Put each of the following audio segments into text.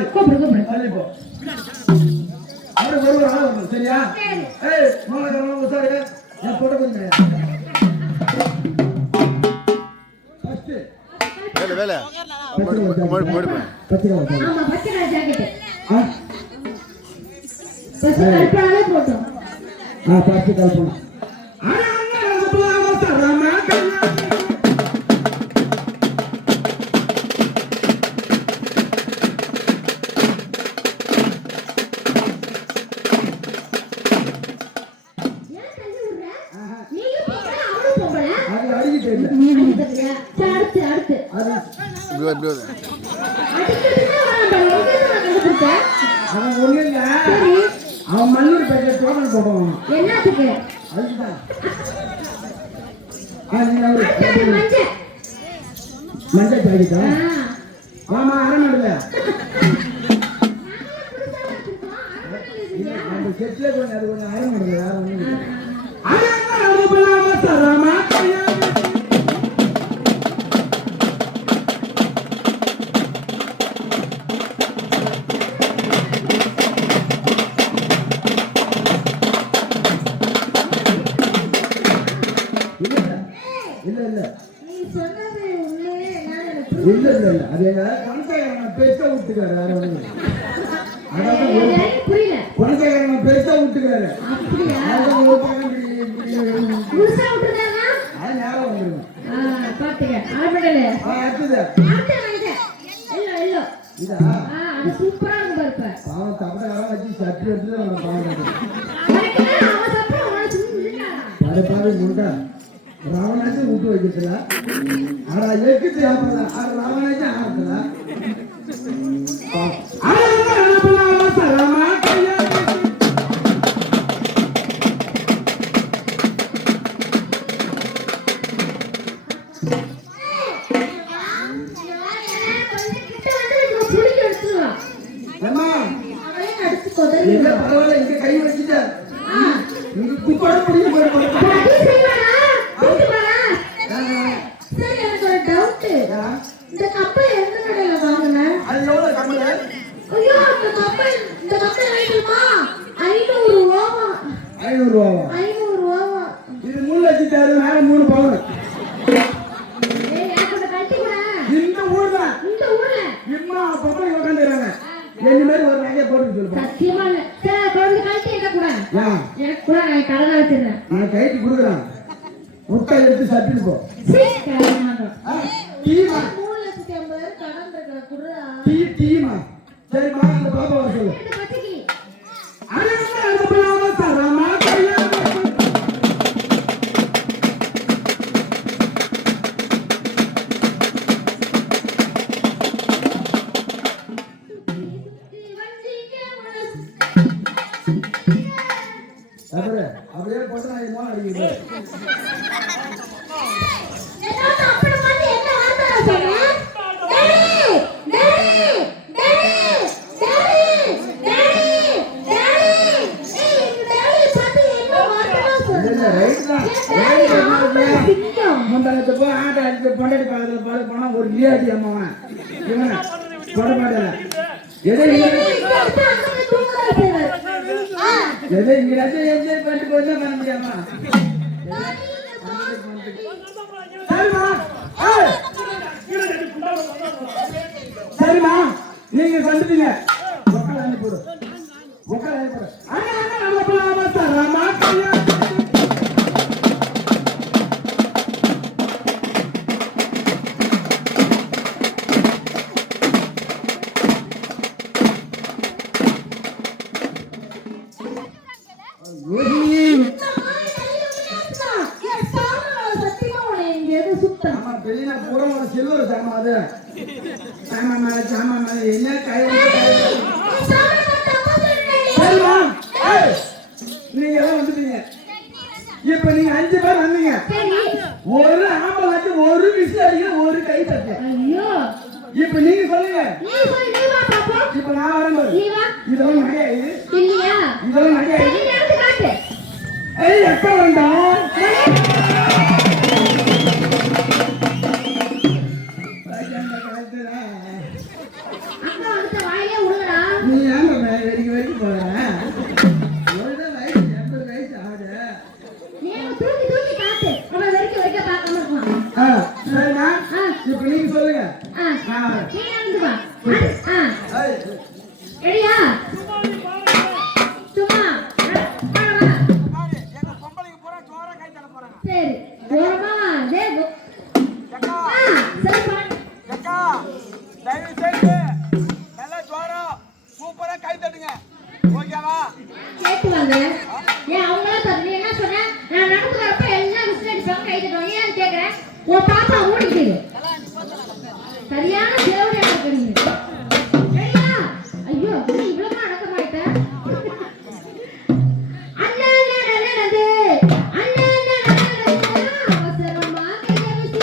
சரி கூப்பிடு போ ஒரு ஆள் வரணும் சரியா? ஏய் மோனகரமா உசாரு நான் போட போறேன். ஃபர்ஸ்ட் வேலை பச்சை ஜாக்கெட் பச்சை கல்பனாலே போட்டோம். பச்சை கல்பனா அவன் மல்லூர் பேட்டை டோக்கன் போடுவான். என்னத்துக்கு? அதுதான் மஞ்சள் பாக்கிட்டா ஆமா அரமடல அந்த செட்ல கொஞ்சம் அது கொஞ்சம் அரமடல வேற ஒண்ணும் இல்லை. இல்ல அது எங்க பணக்காரன் பெருசா விட்டுக்காரு வேற ஒண்ணு புரியல. பணக்காரன் பெருசா விட்டுக்காரு ராவணாச்சும் விட்டு வைக்கிறதுல ஆனா எக்கிட்டு ராவணாச்சும் ஆகிறதுல பரவாயில்ல இங்க கை வச்சுட்ட குப்பாட முடியும் இந்த கப்பை எந்த கடையில வாங்குன? அது எவ்வளவு கம்பள? ஐயோ இந்த கப்பை ரேட்டுமா 500 ரூபாயா? 500 ரூபாயா? 500 ரூபாயா? இது 3 லட்சம் மேல 3 பவுன். ஏய் யாரோட கட்டி கூட? இந்த ஊர்ல இம்மா பாப்பா உட்கார்ந்துறாங்க. என்ன மாதிரி ஒரு நகைய போட்டு சொல்லுங்க. சத்தியமா இல்ல. சரி கொண்டு கட்டி என்ன கூட? எனக்கு கூட நான் கடனா வச்சிரேன். நான் கைட்டி குடுக்குறேன். முட்டை எடுத்து சாப்பிட்டு போ. டீமா 3,50,000 கடன் இருக்கற குடுறா. டீமா சரிமா அந்த பாப்பா வர சொல்லு. அண்ணா அந்த பலாவ தரமா கையா அப்படியே போட்டு நான் என்ன அடிக்கிறேன். பொண்டாட்டி பக்கத்துல பாடு போனா ஒரு லியாடி அம்மாவன் இவன் போட மாட்டேன் எதை இங்க என்ஜாய் பண்ணிட்டு போய் பண்ண முடியாமா? சரிமா நீங்க வந்துட்டீங்க உட்கார அனுப்பிடு உட்கார அனுப்பிடு. சில்வர் சாமா அது சாமா என்ன கை நீங்க எல்லாம் வந்துட்டீங்க. இப்ப நீங்க 5 பேர் வந்தீங்க. ஒரு ஆம்பளைக்கு ஒரு விசில் அடிக்க ஒரு கை தட்டு. இப்ப நீங்க சொல்லுங்க. இப்ப நான் வரேன். இதெல்லாம் நகையா இது? இதெல்லாம் நகையா இது? ஏய் எப்ப வேண்டாம் வாயிலே விழுங்கடா. நீ ஏன் வரைக்கும் போற ஒருதான் வயசு 80 வயசு ஆகுது. நீ அவன் தூக்கி காட்டு. அவன் வரைக்கும் பார்க்காம இருப்பான். சரிண்ணா இப்ப நீங்க சொல்லுங்க. நீ நடந்து வா. ரெடியா? சும்மா சரி ஓரமா டே சூப்பரா கை தட்டுங்க. ஓகேவா? கேட்டுவாங்க. ஏன் அவங்களா தரல? என்ன சொன்ன? நான் நடந்து வரப்ப எல்லாம் விசில் அடிப்பாங்க, கை தட்டுவாங்க. ஏன்னு கேக்குறேன். உன் பாப்பா ஓடிட்டு சரியான தேவதையா இருக்கு நீ. ரெடியா? ஐயோ நீ இவ்வளவு அடக்கமாயிட்ட. அண்ணா நடந்து அவசரமா கையை வீசி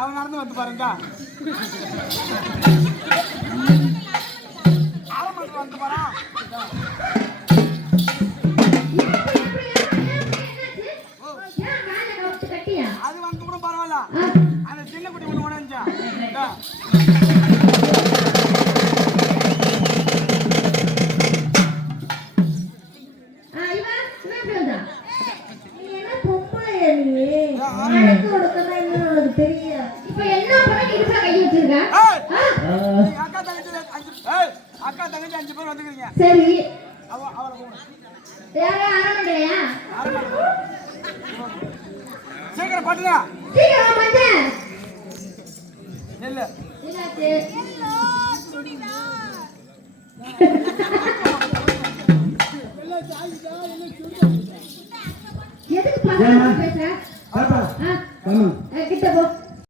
அவன் நடந்து வந்து பாருங்க. ஆரம்பத்தில் வந்து பாரா. அது வந்து கூட பரவாயில்ல. அந்த சின்ன குட்டி ஒண்ணு உடஞ்சா அக்கா தங்கச்சி 5 பேர் வந்துக்கிறீங்க. சரி சீக்கிரம் பண்ணுங்க. இல்ல எதுக்கு பேச கிட்ட போ.